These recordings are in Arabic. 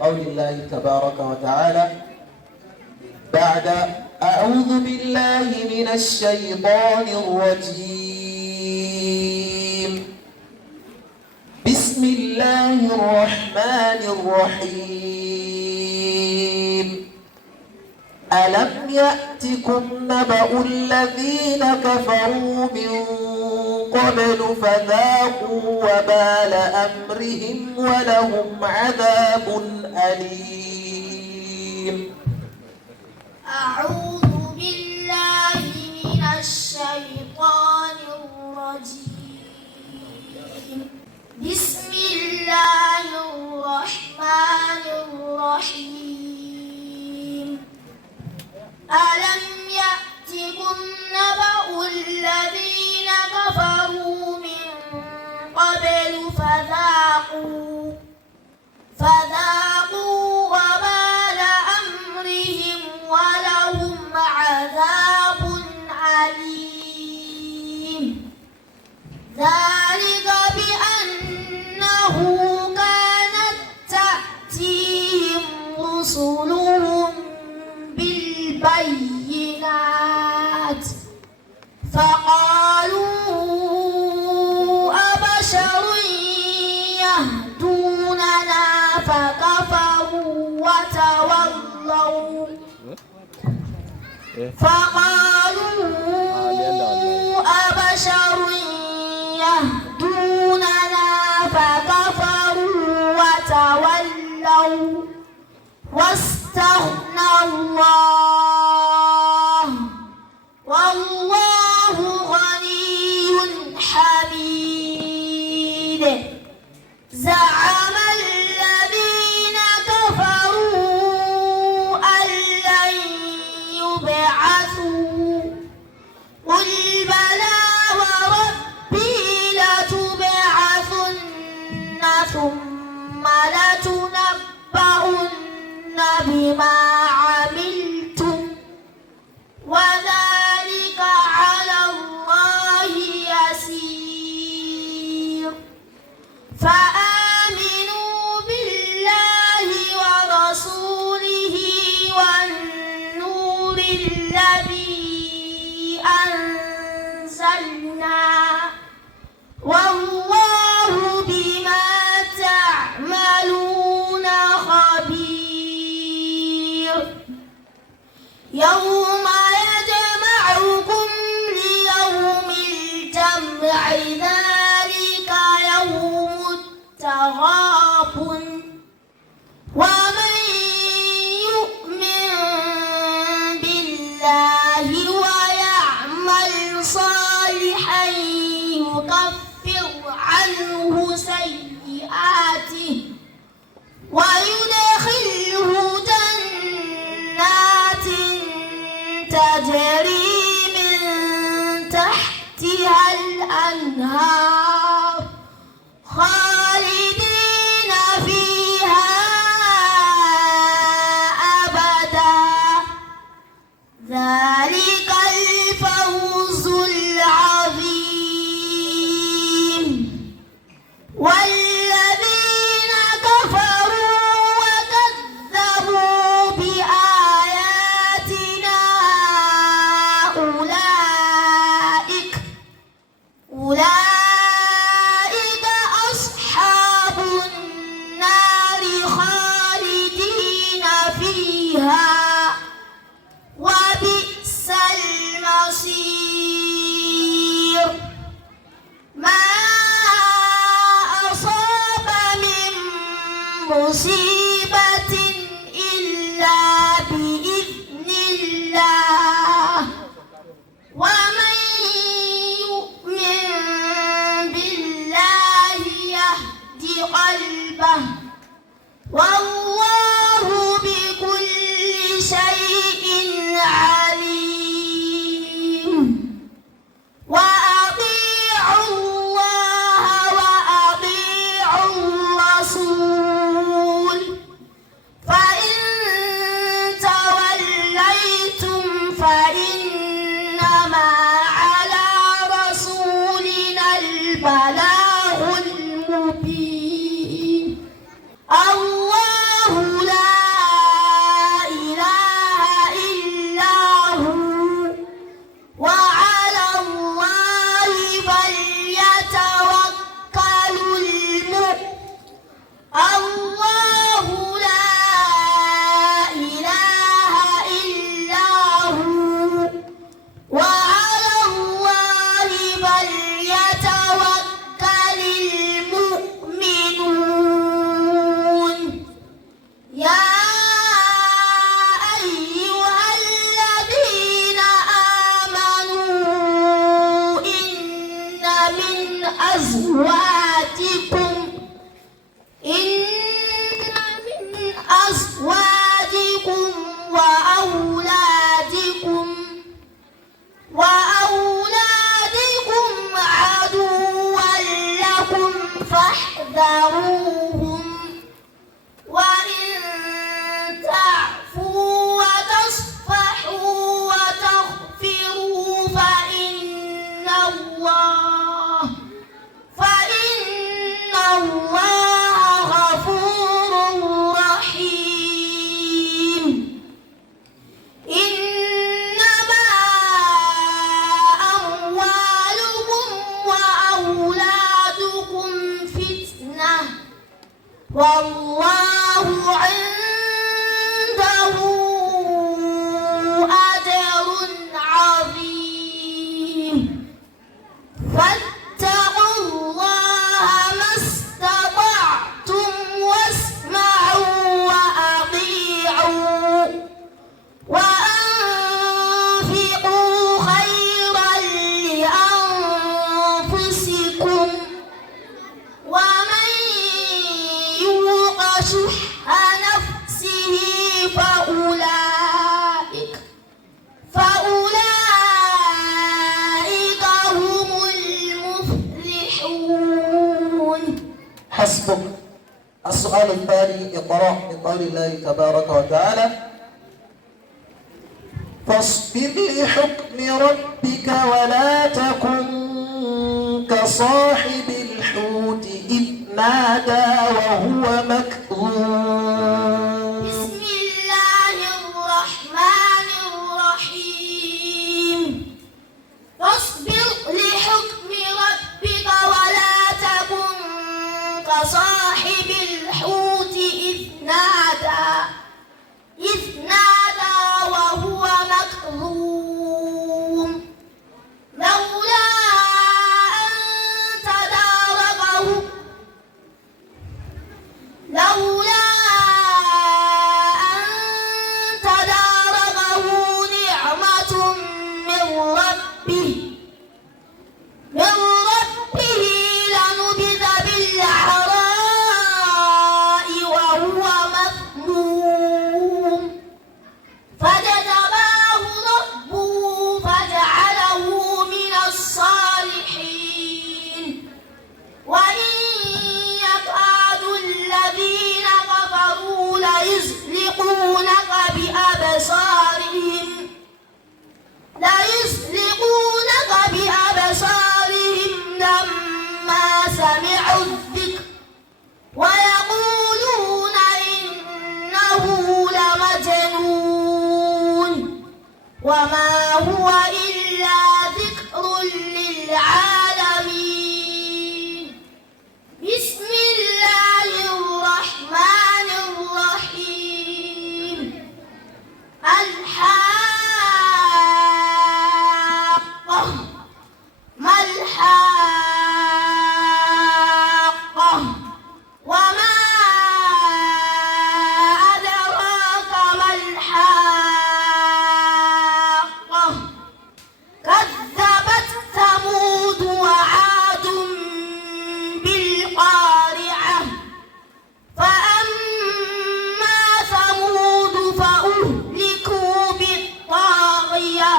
قول الله تبارك وتعالى بعد أعوذ بالله من الشيطان الرجيم بسم الله الرحمن الرحيم ألم يأتكم نبأ الذين كفروا من قبل فذاقوا وبال أمرهم ولهم عذاب أليم. أعوذ بالله من الشيطان الرجيم بسم الله الرحمن الرحيم ألم يأتكم نبأ الذين كفروا من قبل فذاقوا وبال أمرهم ولهم عذاب أليم ذلك بأنه كانت تأتيهم رسلهم بالبينات فقالوا أبشر يهدوننا فكفروا وتولوا واستغنى الله والله غني حميد زعم الذين كفروا أن لن يبعثوا قل بلى وربي لتبعثن ثم لتنبؤن بما عملتم وذلك على الله يسير فآمنوا بالله ورسوله والنور الذي أنزلنا والله بما تعملون خبير يوم يجمعكم ليوم الجمع ذلك يوم التغابن ومن يؤمن بالله ويعمل صالحا يكفر عنه سيئاته ويدخله جنات تجري من تحتها الأنهار خالدين فيها أبدا ذلك الفوز العظيم والذين كفروا وكذبوا بآياتنا أولئك أصحاب النار خالدين فيها وبئس المصير ما أصاب من مصيبة إلا بإذن الله ومن يؤمن بالله يهد قلبه والله بكل شيء عليم وأطيعوا الله وأطيعوا الرسول فإن توليتم فإنما على رسولنا البلاغ المبين الله فذروهم وإن تعفوا وتصفحوا وتغفروا فإن الله غفور رحيم. إنما أموالكم وأولادكم فتنة والله عنده أجر عظيم. فاتقوا الله ما استطعتم واسمعوا وأطيعوا وأنفقوا خيرا لأنفسكم ومن يوق شح نفسه فأولئك هم المفلحون. حسبك. السؤال الثاني اقرأ من قول الله تبارك وتعالى: فاصبر لحكم ربك ولا تكن كصاحب الحوت إذ نادى وهو مكظوم. بسم الله الرحمن الرحيم. فاصبر لحكم ربك ولا تكن كصاحب الحوت إذ نادى وهو مكظوم لولا أن تداركه نعمة من ربه لنبذ بالعراء وهو مذموم فاجتباه ربه فجعله من الصالحين. وإن يكاد الذين كفروا ليزلقونك بأبصارهم لما سمعوا الذكر ويقولون إنه لمجنون وما هو إلا ذكر للعالمين. بسم الله الرحمن الرحيم. الحاقة ما الحاقة وما أدراك ما الحاقة. كذبت ثمود وعاد بالقارعة. فأما ثمود فأهلكوا بالطاغية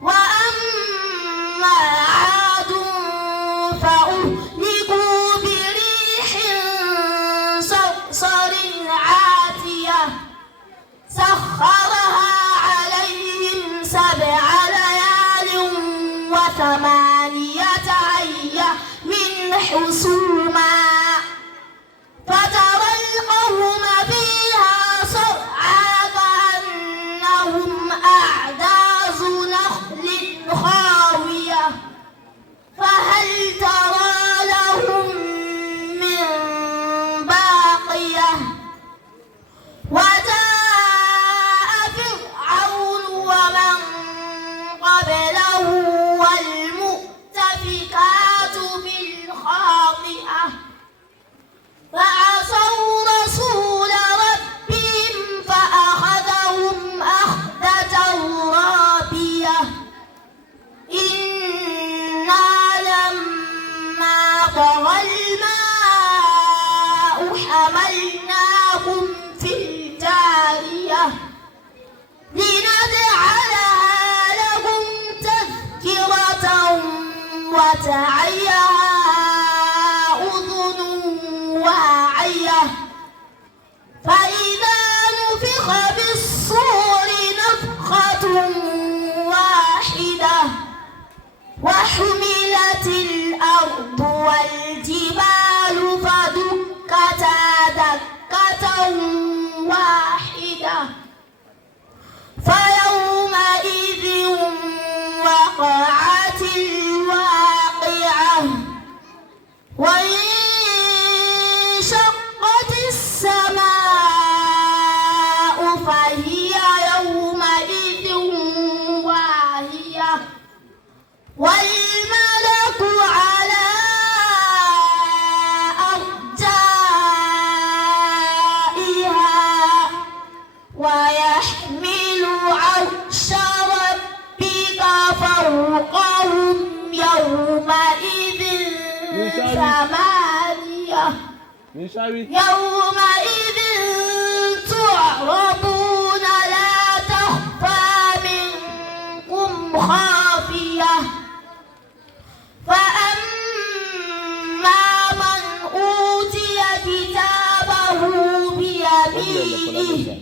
وأما عاد فأهلكوا بريح صرصر عاتية سخرها عليهم 7 ليال و8 أيام حسوما فترى القوم فيها صرعى كأنهم أعجاز نخل خاوية فهل ترى لهم من باقية. وجاء فرعون ومن قبله والمؤتفكات بالخاطئة فعصوا رسول ربهم فأخذهم أخذة رابية. إنا لما طغى الماء حملناكم في الجارية لنجعلها لكم تذكرة وتعيها أذن والملك على أرجائها ويحمل عرش ربك فوقهم يومئذ ثمانية يومئذ تعرضون لا تخفى منكم خافية فأما من أوتي كتابه بيمينه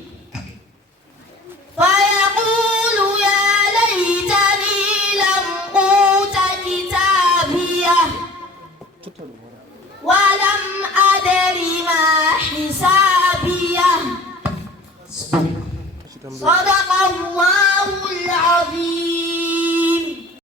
فيقول يا ليتني لم أوت كتابيه ولم أدر ما حسابيه صدق الله العظيم.